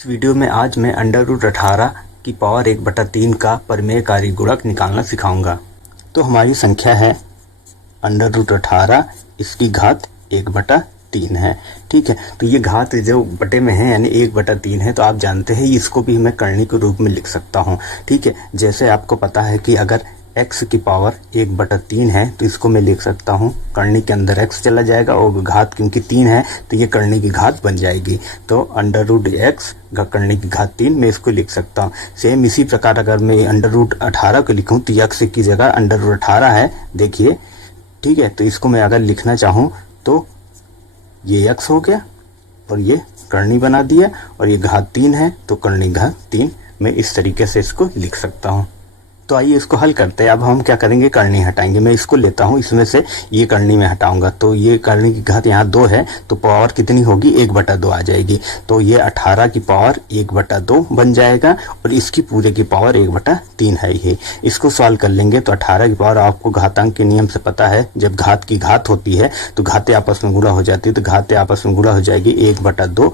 इस वीडियो में आज मैं अंडर रूट 18 की पावर 1/3 का परिमेयकारी गुणक निकालना सिखाऊंगा। तो हमारी संख्या है अंडर रूट 18, इसकी घात 1/3 है। ठीक है, तो ये घात जो बटे में है यानी 1/3 है, तो आप जानते हैं इसको भी मैं करनी के रूप में लिख सकता हूँ। ठीक है, जैसे आपको पता है कि अगर x की पावर 1/3 है तो इसको मैं लिख सकता हूँ करनी के अंदर x चला जाएगा और घात क्योंकि 3 है तो ये करनी की घात बन जाएगी। तो अंडर रूट x करनी की घात 3 मैं इसको लिख सकता हूँ। सेम इसी प्रकार अगर मैं अंडर रूट 18 को लिखूँ तो x की जगह अंडर रूट 18 है, देखिए। ठीक है, तो इसको मैं अगर लिखना चाहूँ तो ये x हो गया और ये करनी बना दिया और ये घात 3 है तो करनी घात 3 मैं इस तरीके से इसको लिख सकता हूँ। तो आइए इसको हल करते हैं। अब हम क्या करेंगे, करनी हटाएंगे। मैं इसको लेता हूँ, इसमें से ये करनी में हटाऊंगा तो ये करनी की घात यहाँ 2 है तो पावर कितनी होगी, 1/2 आ जाएगी। तो ये 18 की पावर 1/2 बन जाएगा और इसकी पूरे की पावर 1/3 है ये। इसको सॉल्व कर लेंगे तो 18 की पावर, आपको घातांक के नियम से पता है, जब घात की घात होती है तो घातें आपस में गुणा हो जाती है, तो घातें आपस में गुणा हो जाएगी 1/2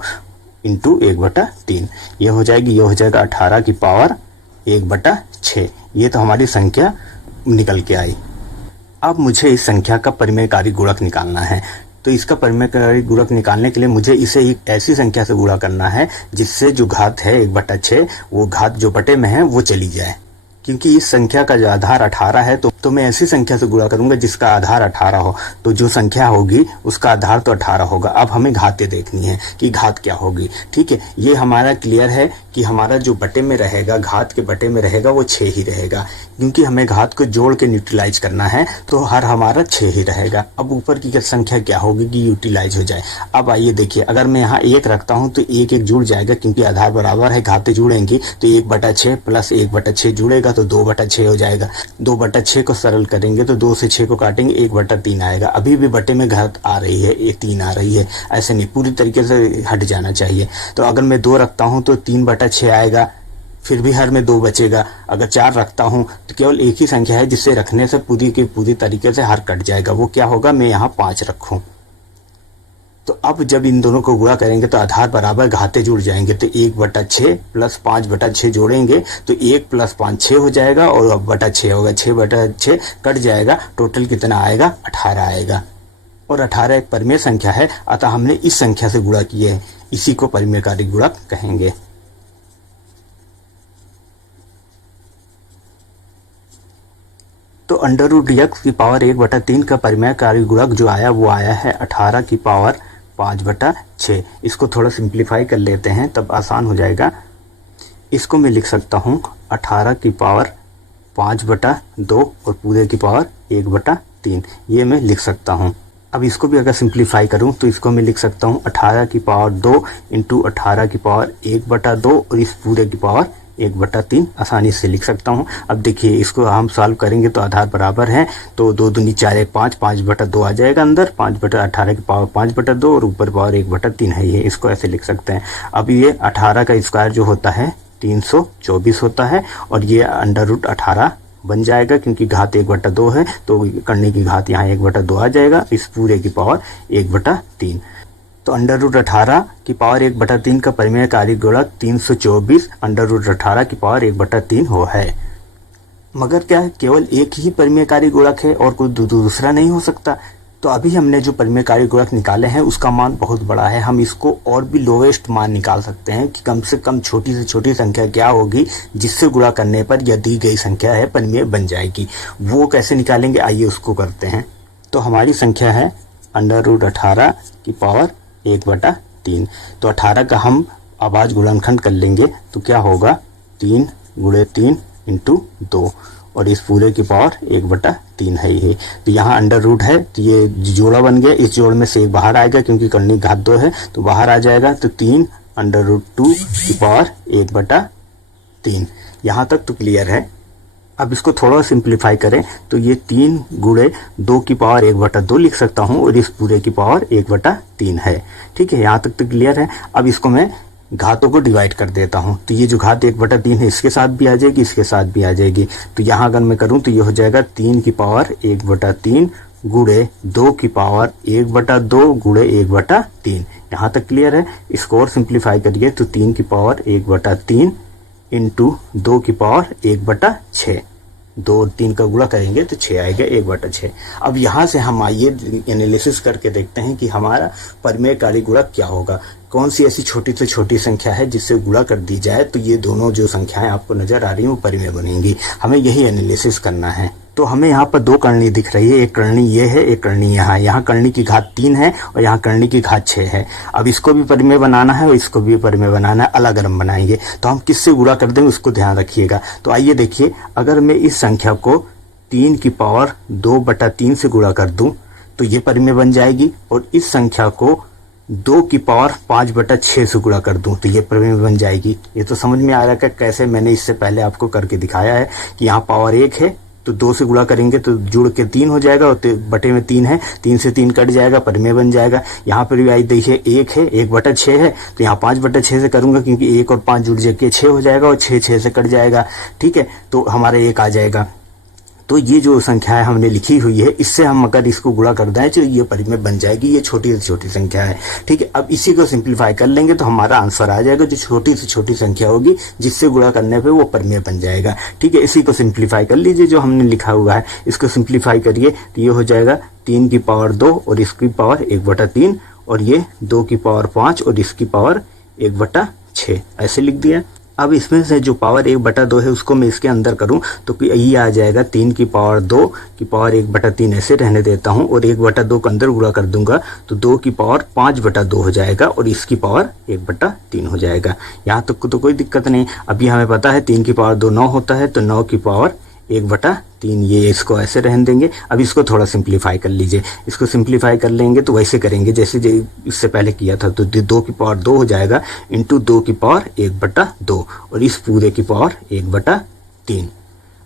इंटू 1/3 ये हो जाएगी। ये हो जाएगा 18 की पावर 1/6। ये तो हमारी संख्या निकल के आई। अब मुझे इस संख्या का परिमेयकारी गुणक निकालना है। तो इसका परिमेयकारी गुणक निकालने के लिए मुझे इसे एक ऐसी संख्या से गुणा करना है जिससे जो घात है 1/6 वो घात जो बटे में है वो चली जाए। क्योंकि इस संख्या का जो आधार 18 है तो मैं ऐसी संख्या से गुणा करूंगा जिसका आधार 18 हो। तो जो संख्या होगी उसका आधार तो 18 होगा। अब हमें घातें देखनी है कि घात क्या होगी। ठीक है, ये हमारा क्लियर है कि हमारा जो बटे में रहेगा, घात के बटे में रहेगा वो 6 ही रहेगा, क्योंकि हमें घात को जोड़ के न्यूट्रलाइज करना है तो हर हमारा 6 ही रहेगा। अब ऊपर की संख्या क्या होगी कि यूटिलाइज हो जाए। अब आइए देखिए, अगर मैं यहाँ 1 रखता हूँ तो 1 जुड़ जाएगा, क्योंकि आधार बराबर है, घातें जुड़ेंगी तो 1/6 प्लस 1/6 जुड़ेगा तो 2/6 हो जाएगा। 2/6 को सरल करेंगे तो 2 से 6 को काटेंगे 1/3 आएगा। अभी भी बटे में घात आ रही है, 3 आ रही है, ऐसे नहीं, पूरी तरीके से हट जाना चाहिए। तो अगर मैं 2 रखता हूँ तो 3/6 आएगा, फिर भी हर में 2 बचेगा। अगर 4 रखता हूँ तो केवल एक ही संख्या है जिससे रखने से पूरी की पूरी तरीके से हर कट जाएगा। वो क्या होगा, मैं यहाँ 5 रखूँ। तो अब जब इन दोनों को गुणा करेंगे तो आधार बराबर घातें जुड़ जाएंगे, तो 1/6 प्लस 5/6 जोड़ेंगे तो 1 प्लस 5 6 हो जाएगा और अब बटा 6 होगा, 6/6 कट जाएगा। टोटल कितना आएगा, 18 आएगा। और 18 एक परिमेय संख्या है, अतः हमने इस संख्या से गुणा किए है, इसी को परिमेयकारी गुणक कहेंगे। तो अंडर रूट x की पावर 1/3 का परिमेयकारी गुणक जो आया वो आया है 18 की पावर 5/6। इसको थोड़ा सिंप्लीफाई कर लेते हैं तब आसान हो जाएगा। इसको मैं लिख सकता हूँ 18 की पावर 5/2 और पूरे की पावर 1/3, ये मैं लिख सकता हूँ। अब इसको भी अगर सिंप्लीफाई करूँ तो इसको मैं लिख सकता हूँ 18 की पावर 2 इंटू 18 की पावर 1/2 और इस पूरे की पावर 1/3 आसानी से लिख सकता हूँ। अब देखिए, इसको हम सॉल्व करेंगे तो आधार बराबर है, तो 2 दूनी 4 1 5, 5/2 आ जाएगा अंदर, 5/18 की पावर 5/2 और ऊपर पावर 1/3 है ये। इसको ऐसे लिख सकते हैं। अब ये 18 का स्क्वायर जो होता है 324 होता है और ये अंडर रूट 18 बन जाएगा, क्योंकि घात 1/2 है तो करने की घात यहाँ 1/2 आ जाएगा, इस पूरे की पावर 1/3। तो अंडर रूट 18 की पावर 1/3 का परिमेयकारी गुणक 324 अंडर रूट 18 की पावर 1/3 हो है। मगर क्या है, केवल एक ही परिमेयकारी गुणक है और कोई दूसरा नहीं हो सकता। तो अभी हमने जो परिमेयकारी गुणक निकाले हैं उसका मान बहुत बड़ा है। हम इसको और भी लोवेस्ट मान निकाल सकते हैं कि कम से कम छोटी से छोटी संख्या क्या होगी जिससे गुणा करने पर यह दी गई संख्या है परिमेय बन जाएगी। वो कैसे निकालेंगे, आइए उसको करते हैं। तो हमारी संख्या है अंडर रूट 18 की पावर 1/3। तो 18 का हम अभाज्य गुणनखंड कर लेंगे तो क्या होगा, 3 × 3 × 2 और इस पूरे की पावर 1/3 है ये। तो यहाँ अंडर रूट है तो ये जोड़ा बन गया, इस जोड़ में से एक बाहर आएगा क्योंकि करनी घात 2 है तो बाहर आ जाएगा। तो 3 अंडर रूट 2 की पावर 1/3। यहाँ तक तो क्लियर है। अब इसको थोड़ा सिंप्लीफाई करें तो ये 3 × 2 की पावर 1/2 लिख सकता हूँ और इस पूरे की पावर 1/3 है। ठीक है, यहाँ तक तो क्लियर है। अब इसको मैं घातों को डिवाइड कर देता हूँ, तो ये जो घात 1/3 है इसके साथ भी आ जाएगी, इसके साथ भी आ जाएगी। तो यहाँ अगर मैं करूँ तो ये हो जाएगा 3 की पावर 1/3 × 2 की पावर 1/2 × 1/3। यहाँ तक क्लियर है। इसको और सिंप्लीफाई करिए तो 3 की पावर 1/3 इंटू 2 की पावर 1/6, 2 और 3 का गुणा करेंगे तो 6 आएगा 1/6। अब यहाँ से हम आइए एनालिसिस करके देखते हैं कि हमारा परिमेयकारी गुणक क्या होगा। कौन सी ऐसी छोटी से छोटी संख्या है जिससे गुणा कर दी जाए तो ये दोनों जो संख्याएं आपको नजर आ रही हैं वो परिमेय बनेंगी। हमें यही एनालिसिस करना है। तो हमें यहाँ पर 2 करनी दिख रही है, एक करनी ये है, एक करनी यहाँ करनी की घात 3 है और यहाँ करनी की घात 6 है। अब इसको भी परिमेय बनाना है और इसको भी परिमेय बनाना है, अलग अलग बनाएंगे। तो हम किससे गुणा कर देंगे उसको ध्यान रखिएगा। तो आइए देखिए, अगर मैं इस संख्या को 3 की पावर 2/3 से गुणा कर दूं तो ये परिमेय बन जाएगी, और इस संख्या को 2 की पावर 5/6 से गुणा कर दूं तो ये परिमेय बन जाएगी। ये तो समझ में आ रहा है कैसे, मैंने इससे पहले आपको करके दिखाया है कि यहाँ पावर 1 है तो 2 से गुणा करेंगे तो जुड़ के 3 हो जाएगा, और बटे में 3 है, 3 से 3 कट जाएगा, परिमेय बन जाएगा। यहाँ पर भी आई देखिए 1 है, 1/6 है तो यहाँ 5/6 से करूंगा क्योंकि 1 और 5 जुड़ जाके 6 हो जाएगा, और 6 से कट जाएगा। ठीक है, तो हमारा 1 आ जाएगा। तो ये जो संख्या है हमने लिखी हुई है, इससे हम अगर इसको गुणा कर दें तो ये परिमेय बन जाएगी। ये छोटी से छोटी संख्या है। ठीक है, अब इसी को सिंप्लीफाई कर लेंगे तो हमारा आंसर आ जाएगा। जो छोटी से छोटी संख्या होगी जिससे गुणा करने पे वो परिमेय बन जाएगा। ठीक है, इसी को सिंप्लीफाई कर लीजिए जो हमने लिखा हुआ है, इसको सिंप्लीफाई करिए तो ये हो जाएगा 3 की पावर 2 और इसकी पावर 1/3, और ये 2 की पावर 5 और इसकी पावर 1/6 ऐसे लिख दिया। अब इसमें से जो पावर 1/2 है उसको मैं इसके अंदर करूं तो ये आ जाएगा 3 की पावर 2 की पावर 1/3 ऐसे रहने देता हूं, और 1/2 को अंदर गुणा कर दूंगा तो 2 की पावर 5/2 हो जाएगा, और इसकी पावर 1/3 हो जाएगा। यहाँ तक तो कोई दिक्कत नहीं। अभी हमें पता है 3 की पावर 2 9 होता है, तो 9 की पावर 1/3, ये इसको ऐसे रहने देंगे। अब इसको थोड़ा सिंप्लीफाई कर लीजिए। इसको सिंप्लीफाई कर लेंगे तो वैसे करेंगे जैसे इससे पहले किया था, तो 2 की पावर 2 हो जाएगा इंटू 2 की पावर 1/2, और इस पूरे की पावर 1/3।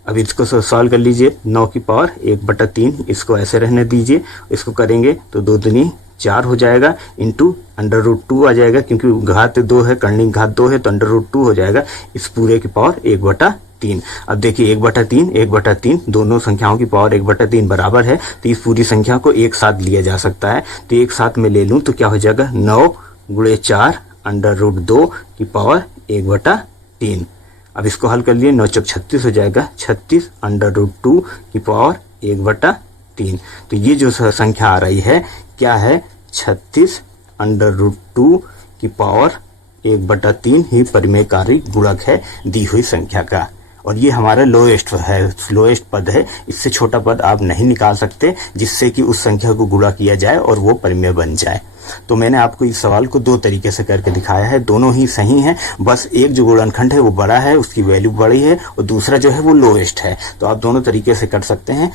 अब इसको सॉल्व कर लीजिए। 9 की पावर 1/3 इसको ऐसे रहने दीजिए। इसको करेंगे तो 2 दूनी 4 हो जाएगा, इंटू √2 आ जाएगा, क्योंकि घात 2 है, करनी घात 2 है तो √2 हो जाएगा इस पूरे की पावर 1/3। अब देखिए 1/3 दोनों संख्याओं की पावर 1/3 बराबर है, तो इस पूरी संख्या को एक साथ लिया जा सकता है। तो एक साथ में ले लूं तो क्या हो जाएगा 9 × 4 √2 की पावर 1/3। अब इसको हल कर लिए, 9 × 36 हो जाएगा, 36 √2 की पावर 1/3। तो ये जो संख्या आ रही है क्या है, 36 √2 की पावर 1/3 ही परिमेयकारी गुणक है दी हुई संख्या का। और ये हमारा लोएस्ट है, लोएस्ट पद है। इससे छोटा पद आप नहीं निकाल सकते जिससे कि उस संख्या को गुणा किया जाए और वो परिमेय बन जाए। तो मैंने आपको इस सवाल को 2 तरीके से करके दिखाया है, दोनों ही सही हैं। बस एक जो गुणनखंड है वो बड़ा है, उसकी वैल्यू बड़ी है, और दूसरा जो है वो लोएस्ट है। तो आप दोनों तरीके से कर सकते हैं।